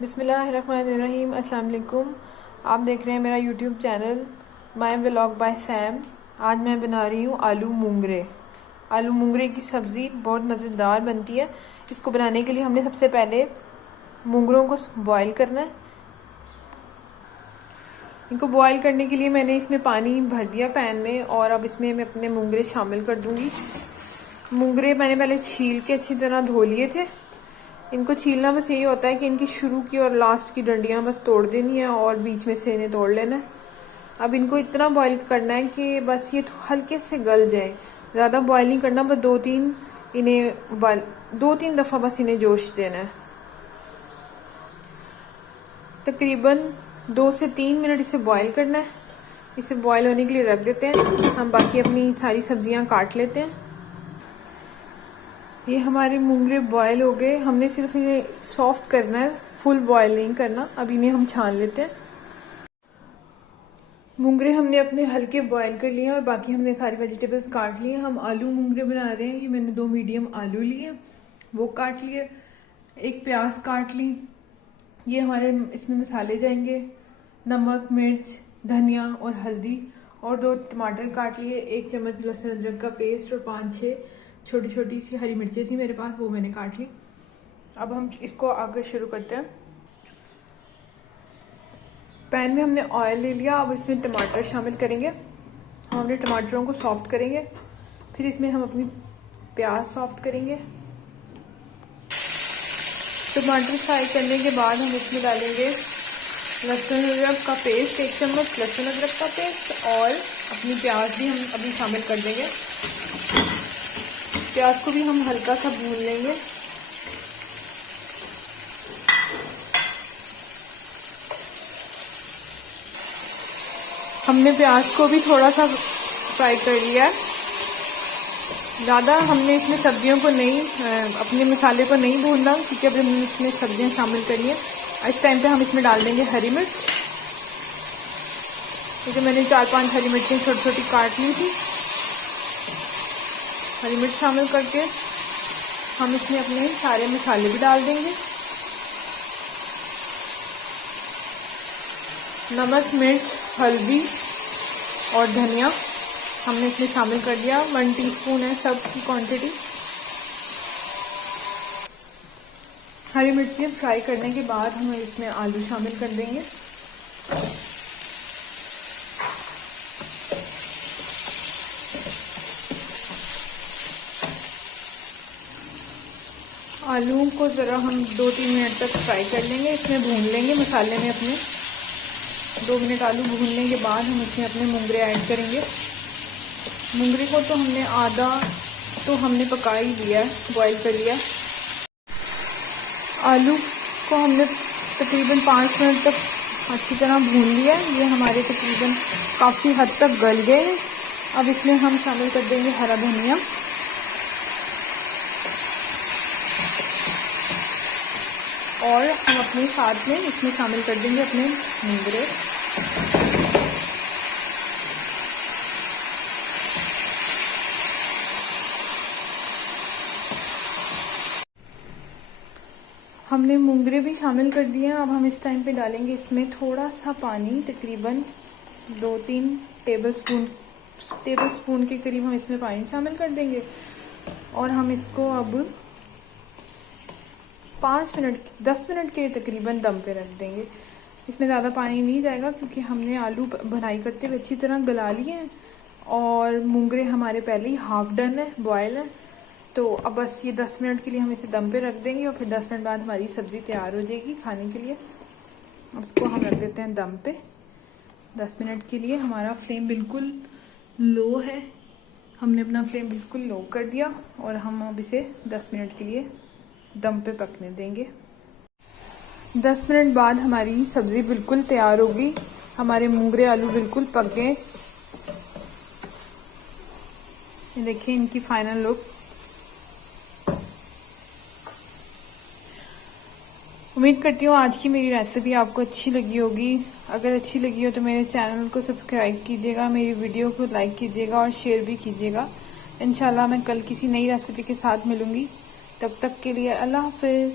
बिस्मिल्लाहिर्रहमानिर्रहीम। अस्सलाम वालेकुम। आप देख रहे हैं मेरा YouTube channel my vlog by Sam. आज मैं बना रही हूँ आलू मूंगरे। आलू मूंगरे की सब्ज़ी बहुत मज़ेदार बनती है। इसको बनाने के लिए हमने सबसे पहले मूंगरों को बॉईल करना है। इनको बॉईल करने के लिए मैंने इसमें पानी भर दिया पैन में, और अब इसमें मैं अपने मूंगरे शामिल कर दूँगी। मूंगरे मैंने पहले छील के अच्छी तरह धो लिए थे। इनको छीलना बस यही होता है कि इनकी शुरू की और लास्ट की डंडियां बस तोड़ देनी है और बीच में से इन्हें तोड़ लेना है। अब इनको इतना बॉईल करना है कि बस ये हल्के से गल जाए। ज़्यादा बॉईल नहीं करना, बस दो तीन दफ़ा बस इन्हें जोश देना है। तकरीबन 2 से 3 मिनट इसे बॉईल करना है। इसे बॉईल होने के लिए रख देते हैं। हम बाकी अपनी सारी सब्जियां काट लेते हैं। ये हमारे मूंगरे बॉयल हो गए। हमने सिर्फ ये सॉफ्ट करना है, फुल बॉयल नहीं करना। अब इन्हें हम छान लेते हैं। मूंगरे हमने अपने हल्के बॉयल कर लिए और बाकी हमने सारी वेजिटेबल्स काट लिए। हम आलू मूंगरे बना रहे हैं। ये मैंने 2 मीडियम आलू लिए, वो काट लिए। एक प्याज काट ली। ये हमारे इसमें मसाले जाएंगे, नमक, मिर्च, धनिया और हल्दी। और 2 टमाटर काट लिए। 1 चम्मच लहसुन अदरक का पेस्ट और 5-6 छोटी छोटी सी हरी मिर्चें थी मेरे पास, वो मैंने काट ली। अब हम इसको आगे शुरू करते हैं। पैन में हमने ऑयल ले लिया। अब इसमें टमाटर शामिल करेंगे। हम अपने टमाटरों को सॉफ्ट करेंगे। फिर इसमें हम अपनी प्याज सॉफ्ट करेंगे। टमाटर फ्राई करने के बाद हम इसमें डालेंगे लहसुन अदरक का पेस्ट, 1 चम्मच लहसुन अदरक का पेस्ट, और अपनी प्याज भी हम अभी शामिल कर देंगे। प्याज को भी हम हल्का सा भून लेंगे। हमने प्याज को भी थोड़ा सा फ्राई कर लिया है। ज़्यादा हमने इसमें सब्जियों को नहीं, अपने मसाले को नहीं भूनना, क्योंकि अब हमने इसमें सब्जियां शामिल करनी है। इस टाइम पे हम इसमें डाल देंगे हरी मिर्च। क्योंकि मैंने 4-5 हरी मिर्चें छोटी छोटी काट ली थी। हरी मिर्च शामिल करके हम इसमें अपने सारे मसाले भी डाल देंगे। नमक, मिर्च, हल्दी और धनिया हमने इसमें शामिल कर दिया। 1 टीस्पून है सब की क्वांटिटी। हरी मिर्चें फ्राई करने के बाद हम इसमें आलू शामिल कर देंगे। आलू को ज़रा हम 2-3 मिनट तक फ्राई कर लेंगे। इसमें भून लेंगे मसाले में अपने। 2 मिनट आलू भूनने के बाद हम इसमें अपने मूंगरे ऐड करेंगे। मूंगरे को तो हमने आधा तो हमने पका ही लिया है, बॉईल कर लिया। आलू को हमने तकरीबन 5 मिनट तक अच्छी तरह भून लिया। ये हमारे तकरीबन काफ़ी हद तक गल गए। अब इसमें हम शामिल कर देंगे हरा धनिया, और हम अपने साथ में इसमें शामिल कर देंगे अपने मूंगरे। हमने मूंगरे भी शामिल कर दिए हैं। अब हम इस टाइम पे डालेंगे इसमें थोड़ा सा पानी, तकरीबन 2-3 टेबल स्पून के करीब हम इसमें पानी शामिल कर देंगे। और हम इसको अब 10 मिनट के लिए तकरीबन दम पे रख देंगे। इसमें ज़्यादा पानी नहीं जाएगा, क्योंकि हमने आलू भुनाई करते हुए अच्छी तरह गला लिए हैं और मूंगरे हमारे पहले ही हाफ डन है, बॉयल है। तो अब बस ये 10 मिनट के लिए हम इसे दम पे रख देंगे और फिर 10 मिनट बाद हमारी सब्ज़ी तैयार हो जाएगी खाने के लिए। उसको हम रख देते हैं दम पे 10 मिनट के लिए। हमारा फ्लेम बिल्कुल लो है। हमने अपना फ्लेम बिल्कुल लो कर दिया और हम अब इसे 10 मिनट के लिए दम पे पकने देंगे। 10 मिनट बाद हमारी सब्ज़ी बिल्कुल तैयार होगी। हमारे मूंगरे आलू बिल्कुल पक गए। ये देखिए इनकी फाइनल लुक। उम्मीद करती हूँ आज की मेरी रेसिपी आपको अच्छी लगी होगी। अगर अच्छी लगी हो तो मेरे चैनल को सब्सक्राइब कीजिएगा, मेरी वीडियो को लाइक कीजिएगा और शेयर भी कीजिएगा। इंशाल्लाह मैं कल किसी नई रेसिपी के साथ मिलूंगी। तब तक के लिए अल्लाह हाफिज़।